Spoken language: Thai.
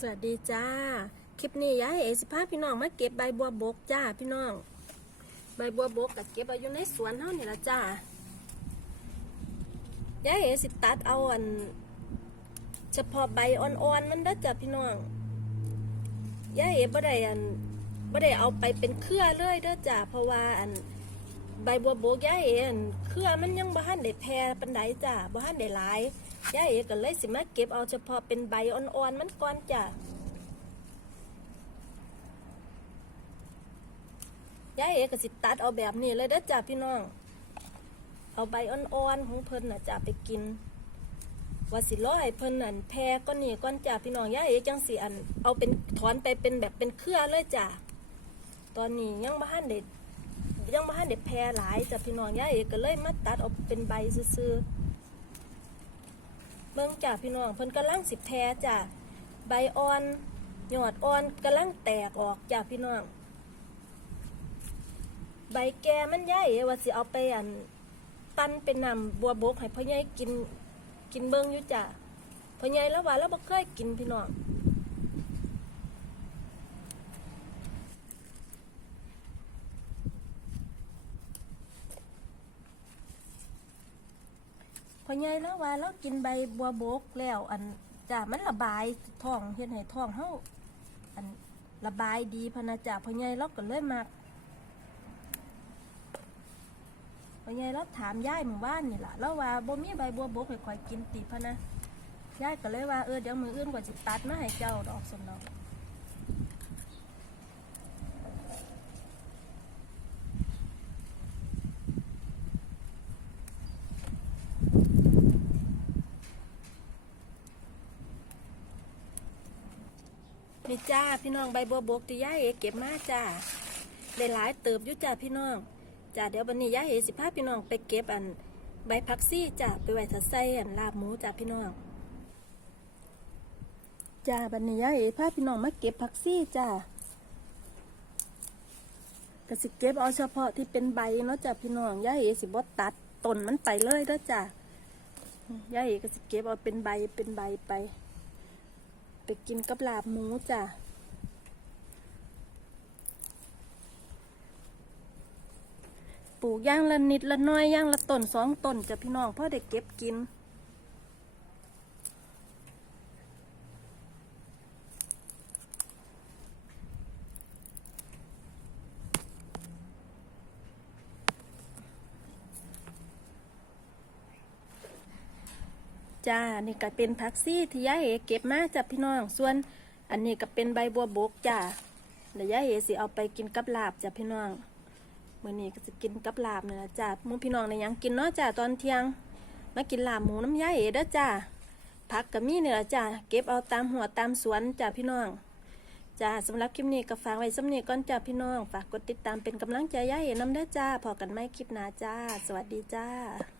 สวัสดีจ้า คลิปนี้ยายเอสิพาพี่น้องมาเก็บใบบัวบกจ้าพี่น้อง ใบบัวบกกับเก็บเอาอยู่ในสวนเท่านี่ละจ้ายายเอสิตัดเอาอัน เฉพาะใบอ่อนๆมันเด้จ้าพี่น้องยายเอบ่ได้อันบ่ได้เอาไปเป็นเครือเลยเด้อจ้าเพราะว่าอันใบบัวบกยายเออันเครือมันยังบ่ทันได้แพร่ปานใดจ้าบ่ทันได้หลาย ยายเอก็เลยสิมาเก็บเอาเฉพาะเป็นใบอ่อนๆมันก่อนจ้ายายเอก็สิตัดเอาแบบนี้เลยเด้อจ้าพี่น้อง เอาใบอ่อนๆของเพิ่นน่ะจ้าไปกินว่าสิร้อยเพิ่นนั่นแพร่ก้อนนี่ก้อนจ้าพี่น้องยายเอจังสิอันเอาเป็นถอนไปเป็นแบบเป็นเครือเลยจ้าตอนนี้ยังบ่ทันได้ยังบ่ทันได้แพร่หลายจ้ะพี่น้องย่าเอกก็เลยมาตัดเอาเป็นใบซื่อๆ เบิ่งจากพี่น้องเพิ่นกำลังสิบแท้จ้ะใบอ่อนยอดอ่อนกำลังแตกออกจ้ะพี่น้อง ใบแก่มันใหญ่ว่าสิเอาไปอันปั้นเป็นน้ำบัวบกให้พ่อใหญ่กินกินเบิ่งอยู่จ้ะพ่อใหญ่แล้วว่าเราบ่เคยกินพี่น้อง พอใหญ่แล้วว่าเรากินใบบัวบกแล้ว อันจ้ามันระบายท้องเฮ็ดให้ท้องเฮาอันระบายดีพนะจ้าพอใหญ่เราก็เลยมักพอใหญ่เราถามยายหมู่บ้านนี่ล่ะเราว่าบ่มีใบบัวบกให้ข่อยกินติพะนะยายก็เลยว่าเออเดี๋ยวมืออื่นข่อยสิตัดมาให้เจ้าดอกสนดอก นี่จ้าพี่น้องใบบัวบกที่ยาเอเก็บมาจ้าได้หลายเติบยู่จ้าพี่น้องจ้าเดี๋ยววันนี้ย่าเอสิพาพี่น้องไปเก็บอันใบพักซี่จ้าไปไว้ถ้าใส่อันลาบหมูจ้าพี่น้องจ้าบันนี้ย่าเอพาพี่น้องมาเก็บผักซี่จ้าก็สิเก็บเอาเฉพาะที่เป็นใบเนาะจ้าพี่น้องย่าเอสิบ่ตัดต้นมันไปเลยเด้อจ้าย่าเอก็สิเก็บเอาเป็นใบเป็นใบไป ไปกินกับลาบหมูจ้ะปลูกย่างละนิดละน้อยย่างละต้นสองต้นจะพี่น้องพ่อได้เก็บกิน จ้า นี่ก็เป็นผักซี่ที่ยายเอเก็บมาจ้ะพี่น้อง ส่วนอันนี้ก็เป็นใบบัวบกจ้าเดี๋ยวยายเอสิเอาไปกินกับลาบจ้ะพี่น้องมื้อนี้ก็จะกินกับลาบนี่ล่ะจ้าหมู่พี่น้องในยังกินเนาะจ้าตอนเที่ยง มากินลาบหมูน้ำยายเอเด้อจ้าผักก็มีนี่ล่ะจ้าเก็บเอาตามหัวตามสวนจ้าพี่น้องจ้าสำหรับคลิปนี้ก็ฝากไว้สำเนีก่อนจ้าพี่น้อง ฝากกดติดตามเป็นกำลังใจยายเอนำเด้อจ้าพอกันไม่คลิปหน้าจ้า สวัสดีจ้า